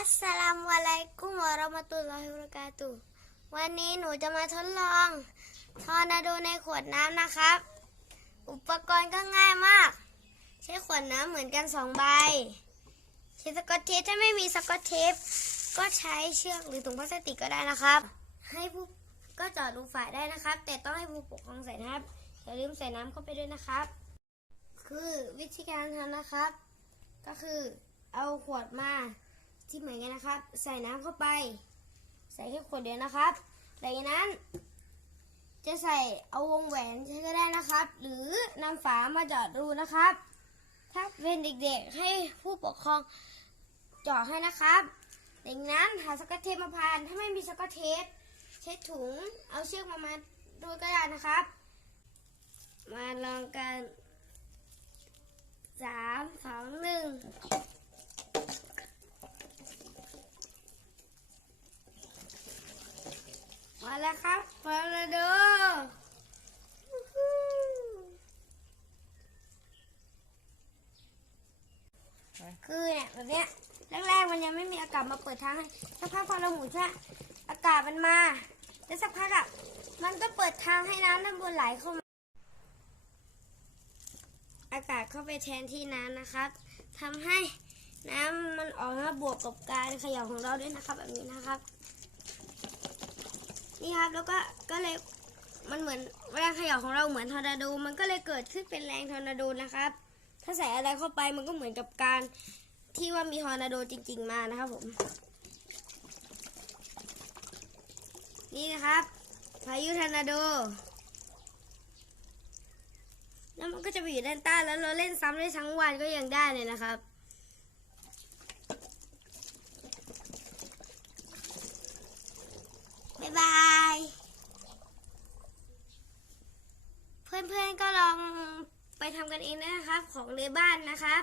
อัสสลามุอะลัยกุมวะเราะมะตุลลอฮิวะบะเราะกาตุวันนี้หนูจะมาทดลองทอร์นาโดในขวดน้ำนะครับ อุปกรณ์ก็ง่ายมาก ใช้ขวดน้ำเหมือนกันสองใบ ใช้สกอตเทปถ้าไม่มีสกอตเทปก็ใช้เชือกหรือถุงพลาสติกก็ได้นะครับ ให้ผู้ก็จอดรูฝาได้นะครับ แต่ต้องให้ผู้ปกครองใส่นะครับอย่าลืมใส่น้ำเข้าไปด้วยนะครับ คือวิธีการทำนะครับ ก็คือเอาขวดมา ที่เหมือนกันนะครับ ใส่น้ำเข้าไป ใส่แค่ขวดเดียวนะครับหลังจากนั้น จะใส่เอาวงแหวนใช้ก็ได้นะครับ หรือนำฝามาเจาะรูนะครับ ถ้าเป็นเด็กๆ ให้ผู้ปกครองเจาะให้นะครับหลังนั้นหาสกอตเทปมาพันถ้าไม่มีสกอตเทปใช้ถุงเอาเชือกมามัดด้วยก็ได้นะครับ มาลองกันสามสองหนึ่ง มา แล้วครับฟอร์นาโดคือเนี่ยแบบเนี้ยแรกๆมันยังไม่มีอากาศมาเปิดทางให้สักพักพอเราหมุนใช่ไหมอากาศมันมาแล้วสักพักอะมันก็เปิดทางให้น้ำด้านบนไหลเข้ามา อากาศเข้าไปแทนที่น้ำนะครับทำให้น้ำมันออกมาบวกกับการเขย่าของเราด้วยนะครับ แบบนี้นะครับ นี่ครับแล้วก็ก็เลยมันเหมือนแรงขย่าของเราเหมือนทอร์นาโดมันก็เลยเกิดขึ้นเป็นแรงทอร์นาโดนะครับ ถ้าใส่อะไรเข้าไปมันก็เหมือนกับการที่ว่ามีทอร์นาโดจริง ๆ มานะครับผม นี่นะครับพายุทอร์นาโด แล้วมันก็จะไปอยู่ด้านใต้แล้วเราเล่นซ้ำได้ทั้งวันก็ยังได้เลยนะครับายบาย เพื่อ นๆก็ลองไปทำกันเองนะครับ ของในบ้านนะครับ